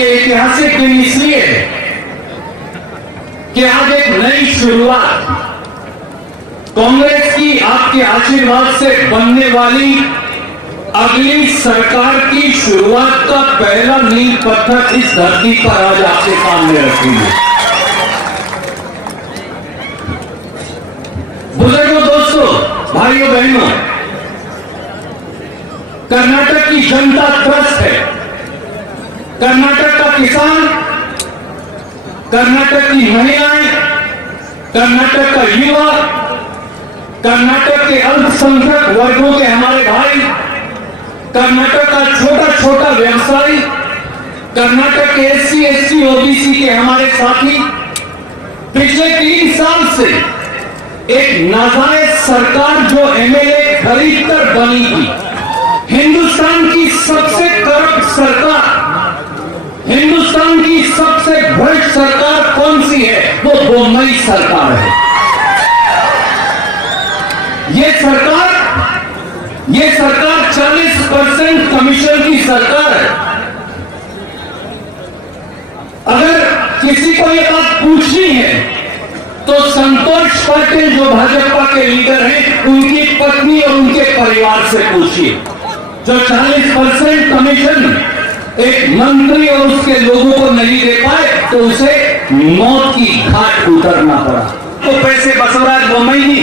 ये ऐतिहासिक दिन इसलिए है कि आज एक नई शुरुआत कांग्रेस की आपके आशीर्वाद से बनने वाली अगली सरकार की शुरुआत का पहला नींव पत्थर इस धरती पर आज आपके सामने रखेंगे। बुजुर्गों, दोस्तों, भाइयों बहनों, कर्नाटक की जनता त्रस्त है। कर्नाटक का किसान, कर्नाटक की महिलाएं, कर्नाटक का युवा, कर्नाटक के अल्पसंख्यक वर्गों के हमारे भाई, कर्नाटक का छोटा छोटा व्यवसायी, कर्नाटक के एससी, एसटी, ओबीसी के हमारे साथी पिछले 3 साल से एक नाजायज सरकार जो एमएलए खरीदकर बनी थी, हिंदुस्तान की सबसे करप्ट सरकार, हिंदुस्तान की सबसे भ्रष्ट सरकार कौन सी है? वो बोम्मई सरकार है। ये सरकार 40% कमीशन की सरकार है। अगर किसी को ये बात पूछनी है तो संतोष पाटिल जो भाजपा के लीडर हैं, उनकी पत्नी और उनके परिवार से पूछिए। जो 40% कमीशन एक मंत्री और उसके लोगों को नहीं दे पाए तो उसे मौत की घाट उतरना पड़ा। तो पैसे बसवराज बोम्मई जी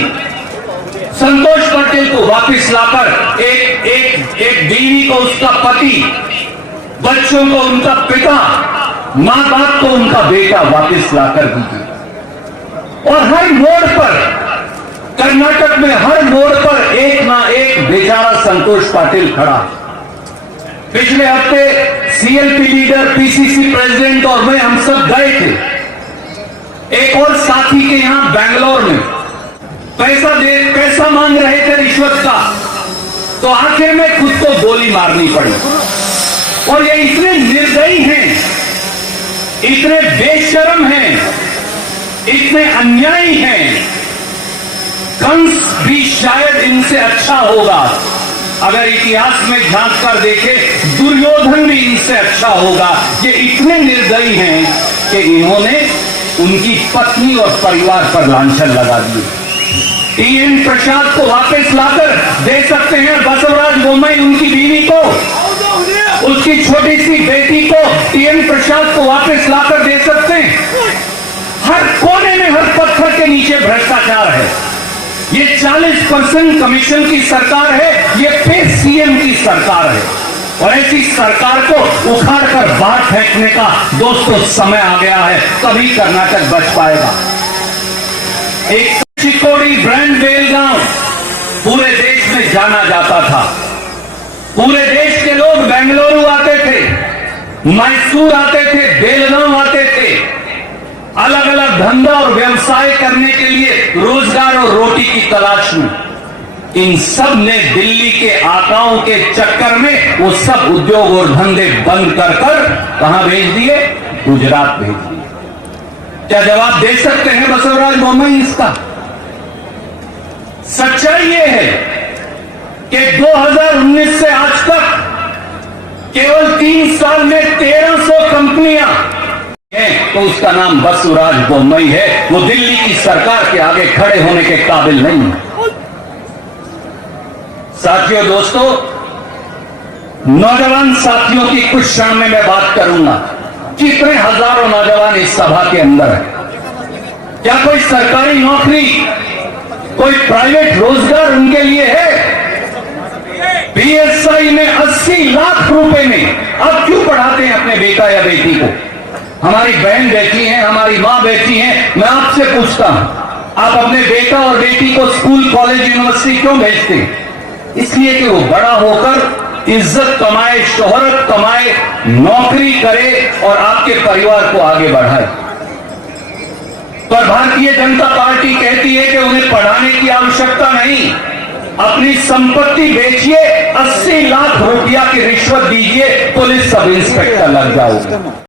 संतोष पाटिल को वापस लाकर एक बीवी को उसका पति, बच्चों को उनका पिता, मां बाप को उनका बेटा वापस लाकर दीजिए। और हर मोड़ पर, कर्नाटक में हर मोड़ पर एक ना एक बेचारा संतोष पाटिल खड़ा। पिछले हफ्ते सीएलपी लीडर, पीसीसी प्रेसिडेंट और मैं, हम सब गए थे एक और साथी के यहां बेंगलोर में। पैसा मांग रहे थे रिश्वत का, तो आखिर में खुद को गोली मारनी पड़ी। और ये इतने निर्दयी हैं, इतने बेशर्म हैं, इतने अन्यायी हैं। कंस भी शायद इनसे अच्छा होगा। अगर इतिहास में झांक कर देखे, दुर्योधन भी इनसे अच्छा होगा। ये इतने निर्दयी हैं कि इन्होंने उनकी पत्नी और परिवार पर लांछन लगा दी। टीएन प्रसाद को वापस लाकर दे सकते हैं बसवराज बोम्मई उनकी बीवी को, उसकी छोटी सी बेटी को टीएन प्रसाद को वापस लाकर दे सकते हैं। हर कोने में, हर पत्थर के नीचे भ्रष्टाचार है। ये 40% कमीशन की सरकार है, ये पे सीएम की सरकार है। और ऐसी सरकार को उखाड़ कर बाहर फेंकने का दोस्तों समय आ गया है, तभी कर्नाटक बच पाएगा। एक चिकोड़ी ब्रांड बेलगांव पूरे देश में जाना जाता था। पूरे देश के लोग बेंगलुरु आते थे, मैसूर आते थे, बेलगांव आते थे, अलग अलग धंधा और व्यवसाय करने के लिए, रोजगार और रोटी की तलाश में। इन सब ने दिल्ली के आकाओं के चक्कर में वो सब उद्योग और धंधे बंद कर कहां भेज दिए? गुजरात भेज दिए। क्या जवाब दे सकते हैं बसवराज बोम्मई इसका? सच्चाई ये है कि 2019 से आज तक केवल 3 साल में 1300 कंपनियां हैं, तो उसका नाम बसवराज बोम्मई है। वो दिल्ली की सरकार के आगे खड़े होने के काबिल नहीं है। साथियों, दोस्तों, नौजवान साथियों की कुछ क्षण में मैं बात करूंगा। कितने हजारों नौजवान इस सभा के अंदर है। क्या कोई सरकारी नौकरी, कोई प्राइवेट रोजगार उनके लिए है? पीएसआई में 80 लाख रुपए में अब क्यों पढ़ाते हैं अपने बेटा या बेटी को? हमारी बहन बैठी है, हमारी मां बैठी है। मैं आपसे पूछता हूं, आप अपने बेटा और बेटी को स्कूल, कॉलेज, यूनिवर्सिटी क्यों भेजते हैं? इसलिए कि वो बड़ा होकर इज्जत कमाए, शोहरत कमाए, नौकरी करे और आपके परिवार को आगे बढ़ाए। पर भारतीय जनता पार्टी कहती है कि उन्हें पढ़ाने की आवश्यकता नहीं। अपनी संपत्ति बेचिए, 80 लाख रुपया की रिश्वत दीजिए, पुलिस सब इंस्पेक्टर लग जाओगे।